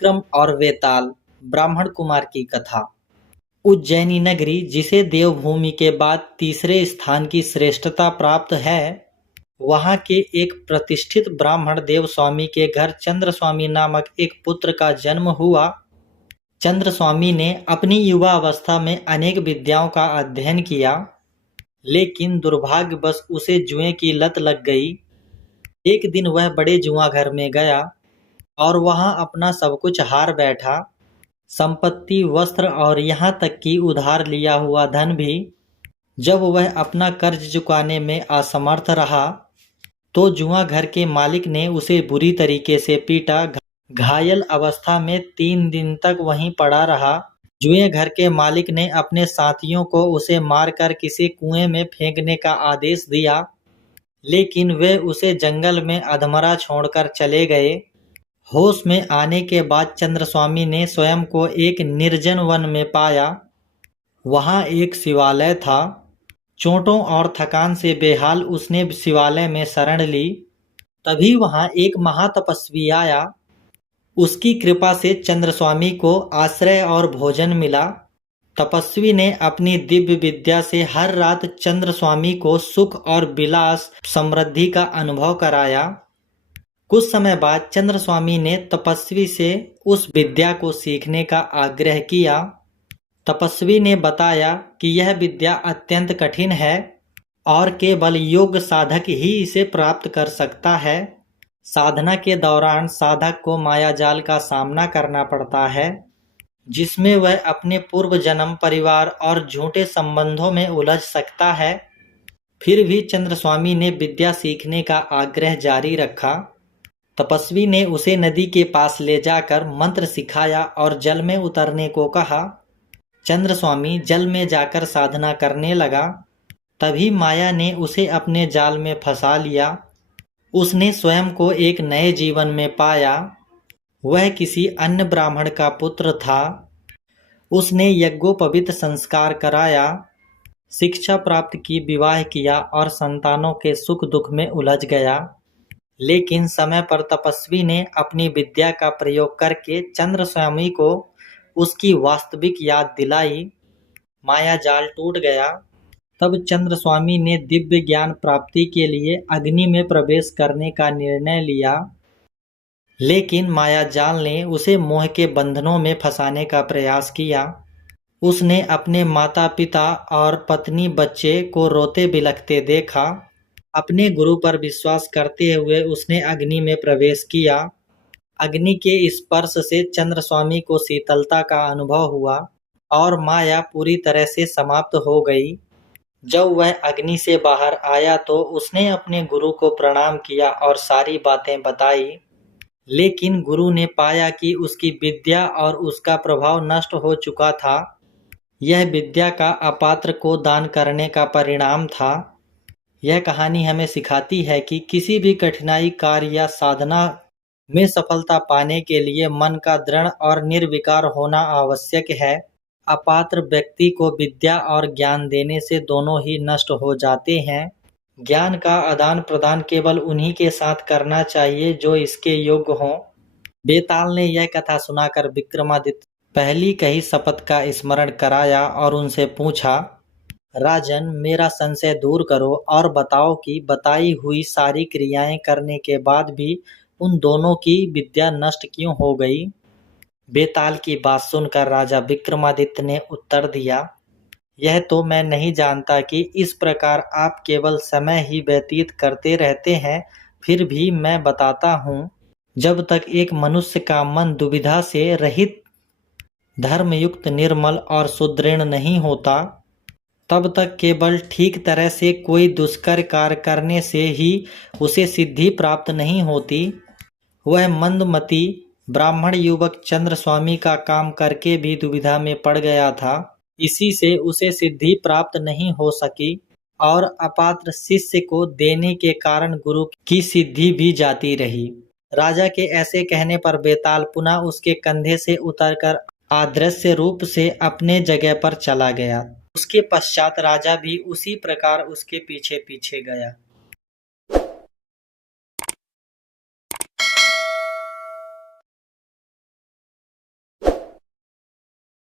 विक्रम और वेताल ब्राह्मण कुमार की कथा। उज्जैनी नगरी, जिसे देवभूमि के बाद तीसरे स्थान की श्रेष्ठता प्राप्त है, वहां के एक प्रतिष्ठित ब्राह्मण देवस्वामी के घर चंद्रस्वामी नामक एक पुत्र का जन्म हुआ। चंद्रस्वामी ने अपनी युवा अवस्था में अनेक विद्याओं का अध्ययन किया, लेकिन दुर्भाग्यवश उसे जुए की लत लग गई। एक दिन वह बड़े जुआ घर में गया और वहां अपना सब कुछ हार बैठा, संपत्ति, वस्त्र और यहाँ तक कि उधार लिया हुआ धन भी। जब वह अपना कर्ज चुकाने में असमर्थ रहा, तो जुआ घर के मालिक ने उसे बुरी तरीके से पीटा। घायल अवस्था में 3 दिन तक वहीं पड़ा रहा। जुए घर के मालिक ने अपने साथियों को उसे मारकर किसी कुएं में फेंकने का आदेश दिया, लेकिन वे उसे जंगल में अधमरा छोड़कर चले गए। होश में आने के बाद चंद्रस्वामी ने स्वयं को एक निर्जन वन में पाया। वहां एक शिवालय था। चोटों और थकान से बेहाल उसने शिवालय में शरण ली। तभी वहां एक महातपस्वी आया। उसकी कृपा से चंद्रस्वामी को आश्रय और भोजन मिला। तपस्वी ने अपनी दिव्य विद्या से हर रात चंद्रस्वामी को सुख और विलास, समृद्धि का अनुभव कराया। कुछ समय बाद चंद्रस्वामी ने तपस्वी से उस विद्या को सीखने का आग्रह किया। तपस्वी ने बताया कि यह विद्या अत्यंत कठिन है और केवल योग्य साधक ही इसे प्राप्त कर सकता है। साधना के दौरान साधक को मायाजाल का सामना करना पड़ता है, जिसमें वह अपने पूर्व जन्म, परिवार और झूठे संबंधों में उलझ सकता है। फिर भी चंद्रस्वामी ने विद्या सीखने का आग्रह जारी रखा। तपस्वी ने उसे नदी के पास ले जाकर मंत्र सिखाया और जल में उतरने को कहा। चंद्रस्वामी जल में जाकर साधना करने लगा। तभी माया ने उसे अपने जाल में फंसा लिया। उसने स्वयं को एक नए जीवन में पाया। वह किसी अन्य ब्राह्मण का पुत्र था। उसने यज्ञोपवीत संस्कार कराया, शिक्षा प्राप्त की, विवाह किया और संतानों के सुख दुख में उलझ गया। लेकिन समय पर तपस्वी ने अपनी विद्या का प्रयोग करके चंद्रस्वामी को उसकी वास्तविक याद दिलाई। माया जाल टूट गया। तब चंद्रस्वामी ने दिव्य ज्ञान प्राप्ति के लिए अग्नि में प्रवेश करने का निर्णय लिया, लेकिन माया जाल ने उसे मोह के बंधनों में फंसाने का प्रयास किया। उसने अपने माता पिता और पत्नी बच्चे को रोते बिलखते देखा। अपने गुरु पर विश्वास करते हुए उसने अग्नि में प्रवेश किया। अग्नि के स्पर्श से चंद्रस्वामी को शीतलता का अनुभव हुआ और माया पूरी तरह से समाप्त हो गई। जब वह अग्नि से बाहर आया तो उसने अपने गुरु को प्रणाम किया और सारी बातें बताई, लेकिन गुरु ने पाया कि उसकी विद्या और उसका प्रभाव नष्ट हो चुका था। यह विद्या का अपात्र को दान करने का परिणाम था। यह कहानी हमें सिखाती है कि किसी भी कठिनाई, कार्य या साधना में सफलता पाने के लिए मन का दृढ़ और निर्विकार होना आवश्यक है। अपात्र व्यक्ति को विद्या और ज्ञान देने से दोनों ही नष्ट हो जाते हैं। ज्ञान का आदान प्रदान केवल उन्हीं के साथ करना चाहिए जो इसके योग्य हों। बेताल ने यह कथा सुनाकर विक्रमादित्य पहली कही शपथ का स्मरण कराया और उनसे पूछा, राजन, मेरा संशय दूर करो और बताओ कि बताई हुई सारी क्रियाएं करने के बाद भी उन दोनों की विद्या नष्ट क्यों हो गई। बेताल की बात सुनकर राजा विक्रमादित्य ने उत्तर दिया, यह तो मैं नहीं जानता कि इस प्रकार आप केवल समय ही व्यतीत करते रहते हैं। फिर भी मैं बताता हूँ। जब तक एक मनुष्य का मन दुविधा से रहित, धर्मयुक्त, निर्मल और सुदृढ़ नहीं होता, तब तक केवल ठीक तरह से कोई दुष्कर कार्य करने से ही उसे सिद्धि प्राप्त नहीं होती। वह मंदमती ब्राह्मण युवक चंद्रस्वामी का काम करके भी दुविधा में पड़ गया था। इसी से उसे सिद्धि प्राप्त नहीं हो सकी और अपात्र शिष्य को देने के कारण गुरु की सिद्धि भी जाती रही। राजा के ऐसे कहने पर बेताल पुनः उसके कंधे से उतरकर अदृश्य रूप से अपने जगह पर चला गया। उसके पश्चात राजा भी उसी प्रकार उसके पीछे पीछे गया।